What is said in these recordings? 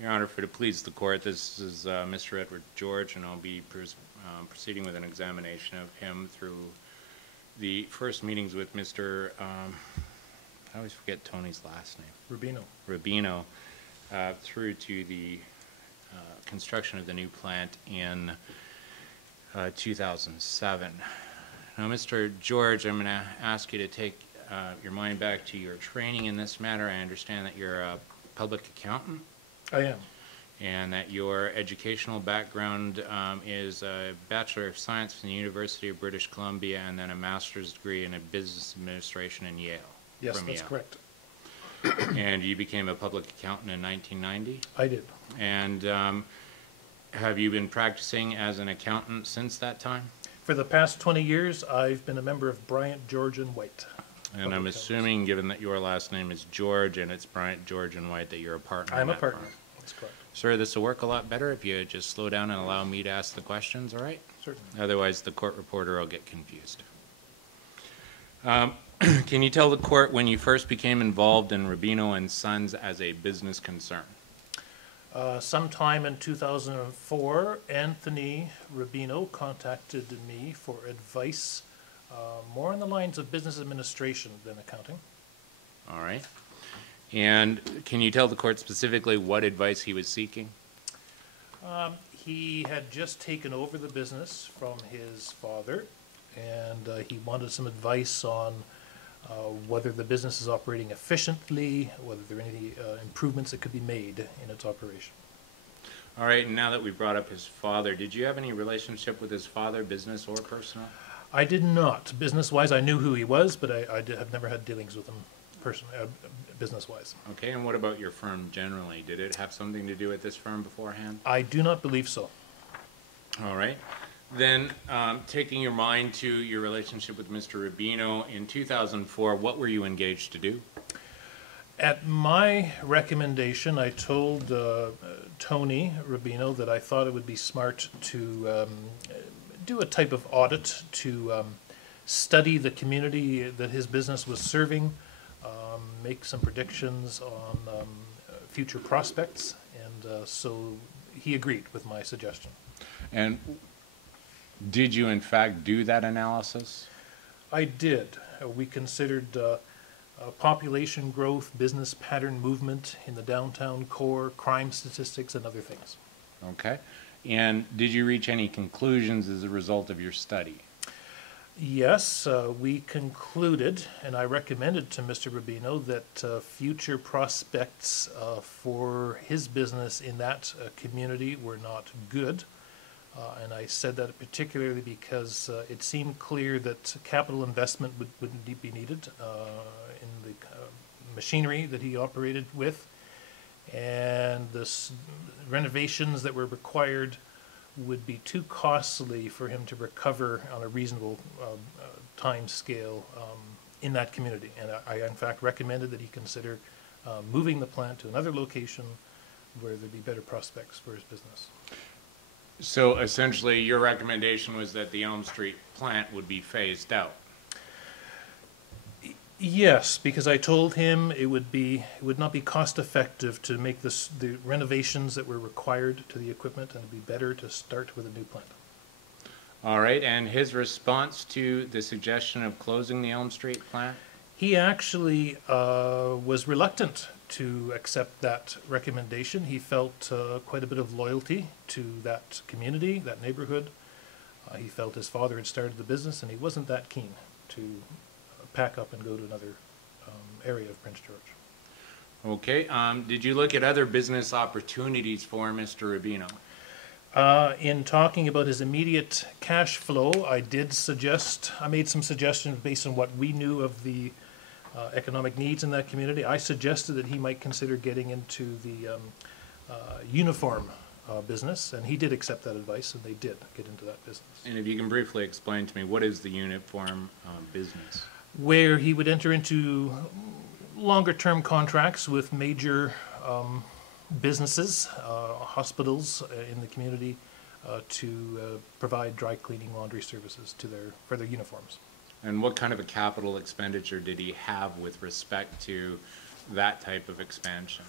Your Honor, for to please the court, this is Mr. Edward George, and I'll be proceeding with an examination of him through the first meetings with Mr. I always forget Tony's last name. Rubino, through to the construction of the new plant in 2007. Now, Mr. George, I'm going to ask you to take your mind back to your training in this matter. I understand that you're a public accountant. I am. And that your educational background is a Bachelor of Science from the University of British Columbia and then a master's degree in business administration in Yale. Yes, that's correct. And you became a public accountant in 1990? I did. And have you been practicing as an accountant since that time? For the past 20 years, I've been a member of Bryant, George & White. And I'm assuming, given that your last name is George and it's Bryant, George & White, that you're a partner. I'm a partner. That's correct. Sir, this will work a lot better if you just slow down and allow me to ask the questions, all right? Certainly. Otherwise, the court reporter will get confused. Can you tell the court when you first became involved in Rubino & Sons as a business concern? Sometime in 2004, Anthony Rubino contacted me for advice, more on the lines of business administration than accounting. All right. And can you tell the court specifically what advice he was seeking? He had just taken over the business from his father, and he wanted some advice on whether the business is operating efficiently, whether there are any improvements that could be made in its operation. All right, and now that we brought up his father, did you have any relationship with his father, business or personal? I did not. Business-wise, I knew who he was, but I have never had dealings with him personally, business-wise. Okay, and what about your firm generally? Did it have something to do with this firm beforehand? I do not believe so. All right. Then, taking your mind to your relationship with Mr. Rubino, in 2004, what were you engaged to do? At my recommendation, I told Tony Rubino that I thought it would be smart to do a type of audit to study the community that his business was serving, make some predictions on future prospects, and so he agreed with my suggestion. And did you, in fact, do that analysis? I did. We considered population growth, business pattern movement in the downtown core, crime statistics, and other things. Okay. And did you reach any conclusions as a result of your study? Yes, we concluded, and I recommended to Mr. Rubino that future prospects for his business in that community were not good. And I said that particularly because it seemed clear that capital investment would be needed in the machinery that he operated with, and the renovations that were required would be too costly for him to recover on a reasonable time scale in that community. And I in fact recommended that he consider moving the plant to another location where there'd be better prospects for his business. So essentially your recommendation was that the Elm Street plant would be phased out? Yes, because I told him it would not be cost effective to make the renovations that were required to the equipment, and it'd be better to start with a new plant. All right, and his response to the suggestion of closing the Elm Street plant? He actually was reluctant to accept that recommendation. He felt quite a bit of loyalty to that community, that neighborhood. He felt his father had started the business, and he wasn't that keen to pack up and go to another area of Prince George. Okay. Did you look at other business opportunities for Mr. Rubino? In talking about his immediate cash flow, I made some suggestions based on what we knew of the economic needs in that community. I suggested that he might consider getting into the uniform business, and he did accept that advice, and they did get into that business. And if you can briefly explain to me, what is the uniform business? Where he would enter into longer-term contracts with major businesses, hospitals in the community, to provide dry cleaning, laundry services for their uniforms. And what kind of a capital expenditure did he have with respect to that type of expansion?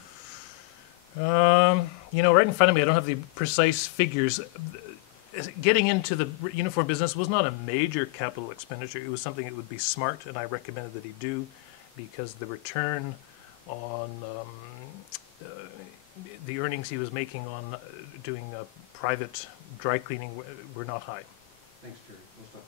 You know, right in front of me, I don't have the precise figures. Getting into the uniform business was not a major capital expenditure. It was something that would be smart, and I recommended that he do, because the return on the earnings he was making on doing private dry cleaning were not high. Thanks, Terry. Most